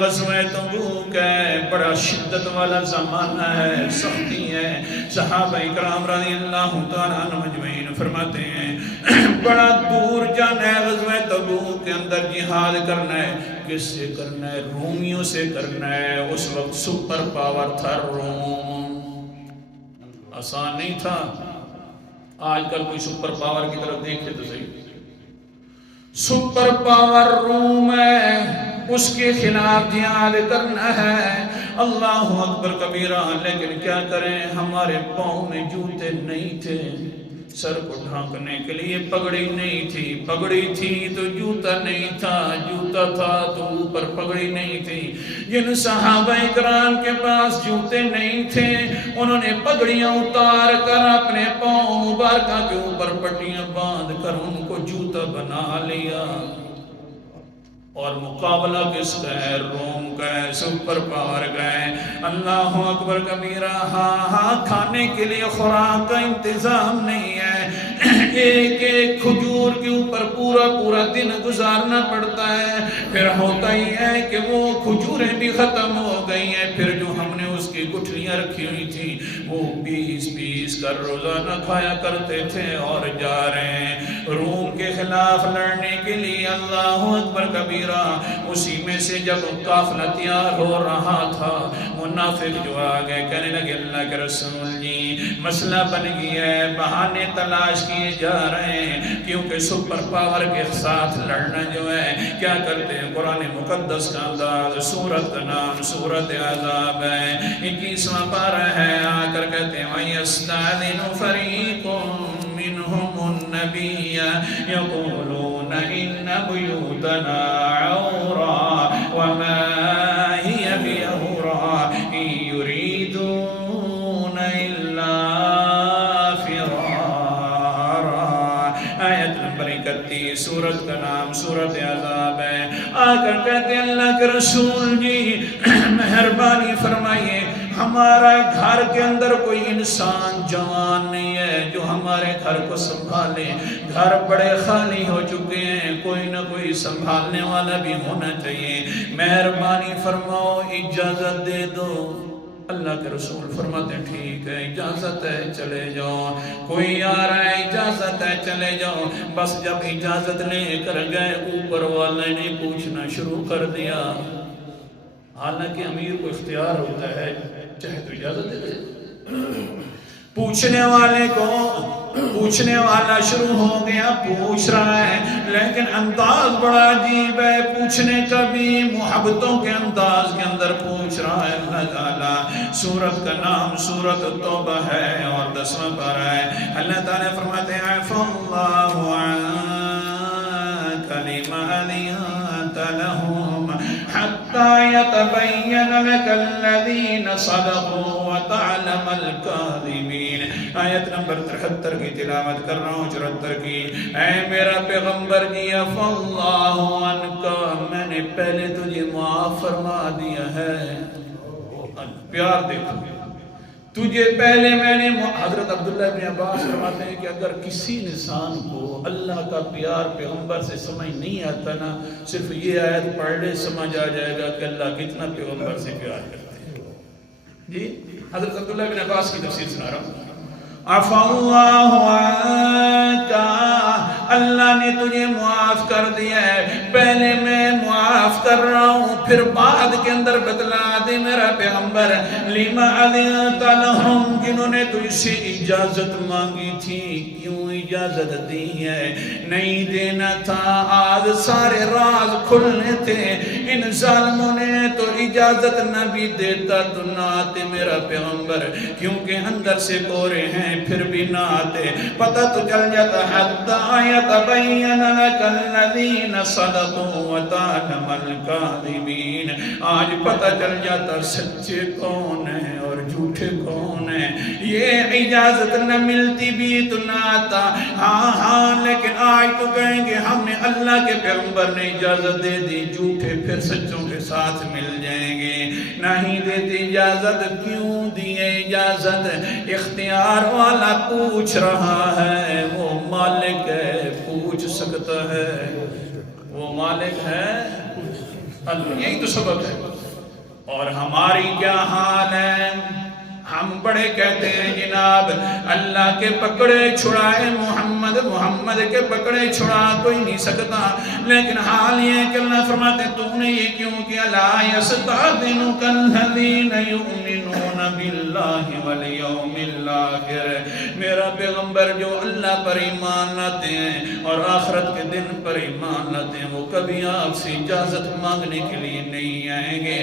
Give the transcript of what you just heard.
غزوہ تبوک ہے، بڑا شدت والا زمانہ ہے، سختی ہے۔ صحابہ اکرام رضی اللہ تعالیٰ عنہ مجمعین فرماتے ہیں بڑا دور جانا ہے، غزوہ تبوک کے اندر جہاد کرنا ہے۔ کس سے کرنا ہے؟ رومیوں سے کرنا ہے۔ اس وقت سپر پاور تھا روم، آسان نہیں تھا۔ آج کل کوئی سپر پاور کی طرف دیکھے تو صحیح، سپر پاور روم ہے، اس کے خلاف جہاد کرنا ہے۔ اللہ اکبر کبیرہ، لیکن کیا کریں، ہمارے پاؤں میں جوتے نہیں تھے، سر کو ڈھانکنے کے لیے پگڑی نہیں تھی، پگڑی تھی تو جوتا نہیں تھا، جوتا تھا تو اوپر پگڑی نہیں تھی۔ جن صحابہ اکرام کے پاس جوتے نہیں تھے، انہوں نے پگڑیاں اتار کر اپنے پاؤں مبارکہ کے اوپر پٹیاں باندھ کر ان کو جوتا بنا لیا۔ اور مقابلہ کس کا ہے؟ روم کا ہے، سپر پاور کا ہے۔ اللہ اکبر کبیرہ، ہاں کھانے کے لیے خوراک کا انتظام نہیں ہے، ایک ایک کھجور کے اوپر پورا دن گزارنا پڑتا ہے۔ پھر ہوتا ہی ہے کہ وہ کھجوریں بھی ختم ہو گئی ہیں، پھر جو ہم نے اس کی گٹھلیاں رکھی ہوئی تھی وہ 20 کر روزانہ کھایا کرتے تھے، اور جا رہے ہیں روم کے خلاف لڑنے کے لیے۔ اللہ اکبر کبیرہ، اسی میں سے جب قافلہ تیار ہو رہا تھا، منافق جو آگئے کہنے لگے اللہ کے رسول جی مسئلہ بن گیا ہے، بہانے تلاش کیے جا رہے ہیں، کیونکہ سپر پاور کے ساتھ لڑنا جو ہے کیا کرتے ہیں۔ قرآن مقدس کا انداز، سورت کا نام سورت عذاب ہے، 21واں پارہ ہے، آ کر کہتے ہیں وَيَسْتَأْذِنُ فَرِيقٌ مِّنْهُمُ النَّبِيَّ يَقُولُونَ إِنَّ بُيُوتَنَا عَوْرًا وَمَا هِيَ بِعَوْرًا إِن يُرِيدُونَ إِلَّا فِرَارًا۔ آیت نمبر 31، سورت کا نام سورت عذاب ہے۔ آ کر کہتے ہیں اللہ کے رسول جی مہربانی فرمائیے، ہمارا گھر کے اندر کوئی انسان جوان نہیں ہے جو ہمارے گھر کو سنبھالے، گھر بڑے خالی ہو چکے ہیں، کوئی نہ کوئی سنبھالنے والا بھی ہونا چاہیے، مہربانی فرماؤ اجازت دے دو۔ اللہ کے رسول فرماتے ہیں ٹھیک ہے، اجازت ہے چلے جاؤ، کوئی آ رہا ہے اجازت ہے چلے جاؤ۔ بس جب اجازت لے کر گئے، اوپر والے نے پوچھنا شروع کر دیا، حالانکہ امیر کو اختیار ہوتا ہے چاہے تو اجازت دے دے، پوچھنے والے کو پوچھنے والا شروع ہو گیا، پوچھ رہا ہے، لیکن انداز بڑا عجیب ہے پوچھنے کا بھی، محبتوں کے انداز کے اندر پوچھ رہا ہے۔ اللہ تعالیٰ سورت کا نام سورت توبہ ہے اور 10واں پارہ ہے۔ اللہ تعالیٰ فرماتے ہیں عَفَا اللَّهُ عَنكَ لِمَ أَذِنتَ لَهُمْ حَتَّى يَتَبَيَّنَ لَكَ الَّذِينَ صَدَقُوا وَتَعْلَمَ الْكَاذِبِينَ۔ آیت نمبر 73 کی تلاوت کر رہا ہوں، 74 کی۔ اے میرا پیغمبر جی عَفَا اللَّهُ عَنكَ، میں نے پہلے تجھے معاف فرما دیا ہے۔ پیار دیکھو، تجھے پہلے میں نے حضرت عبداللہ بن عباس فرماتے ہیں کہ اگر کسی انسان کو اللہ کا پیار پیغمبر سے سمجھ نہیں آتا نا، صرف یہ آیت پڑھ لے سمجھ آ جائے گا کہ اللہ کتنا پیغمبر سے پیار کرتے ہیں۔ جی حضرت عبداللہ بن عباس کی تفسیر سنا رہا ہوں۔ عَفَا اللَّهُ عَنكَ، اللہ نے تجھے معاف کر دیا ہے، پہلے میں معاف کر رہا ہوں، پھر بعد کے اندر بتلا دے میرا پیغمبر لِمَ أَذِنتَ لَهُمْ، جنہوں نے تجھ سے اجازت مانگی تھی، کیوں اجازت دی ہے؟ نہیں دینا تھا، آج سارے راز کھلنے تھے، ان ظالموں نے تو اجازت نہ بھی دیتا تو نہ آتے میرا پیغمبر، کیونکہ اندر سے کورے ہیں پھر بھی نہ آتے، پتہ تو چل جاتا حَتَّى يَتَبَيَّنَ لَكَ الَّذِينَ صَدَقُوا وَتَعْلَمَ الْكَاذِبِينَ۔ آج پتہ چل جاتا سچے کون ہیں اور جھوٹے کون ہیں۔ یہ اجازت نہ ملتی بھی تو نہ آتا، ہاں لیکن آج تو کہیں گے ہم نے اللہ کے پیغمبر نے اجازت دے دی، جھوٹے پھر سچوں کے ساتھ مل جائیں گے۔ نہیں دیتی اجازت، کیوں دیے اجازت؟ اختیار والا پوچھ رہا ہے، وہ مالک ہے پوچھ سکتا ہے، وہ مالک ہے اللہ، یہی تو سبب ہے۔ اور ہماری کیا حال ہے؟ ہم بڑے کہتے ہیں جناب اللہ کے پکڑے چھڑائے محمد، محمد کے پکڑے چھڑا کوئی نہیں سکتا، لیکن حال یہ ہے کہ اللہ فرماتے تو نے یہ کیوں کیا؟ لا یستاذنک الذین یؤمنون باللہ والیوم الآخر، میرا پیغمبر جو اللہ پر ایمان لاتے ہیں اور آخرت کے دن پر ایمان لاتے ہیں وہ کبھی آپ سے اجازت مانگنے کے لیے نہیں آئیں گے۔